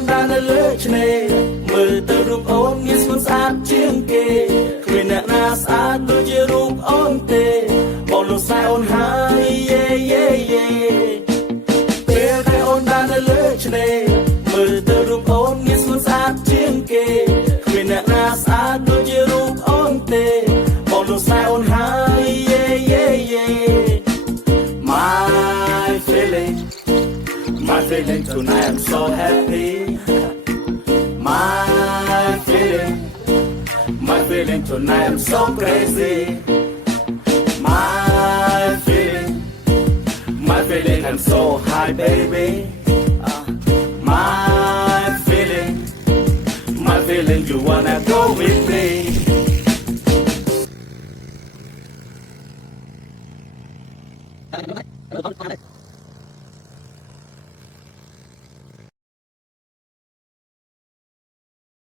นด้านเลือชเนมือเตอรูปโอนมีส่วนสะอาดเชียงเกคืนหน้าสะอาดดูจะรูปโอนเตบอกลูกสายโอนหายเย่เย่เย่เตะใครโอนด้านเลือชเนมือเตอรูปโอนมีส่วนสะอาดเชียงเกคืนหน้าสะอาดดูจะรูปโอนเตบอกลูกสายโอนหายเย่เย่เย่ My feeling tonight I'm so happy My feeling tonight I'm so crazy My feeling I'm so high baby My feeling you wanna go with me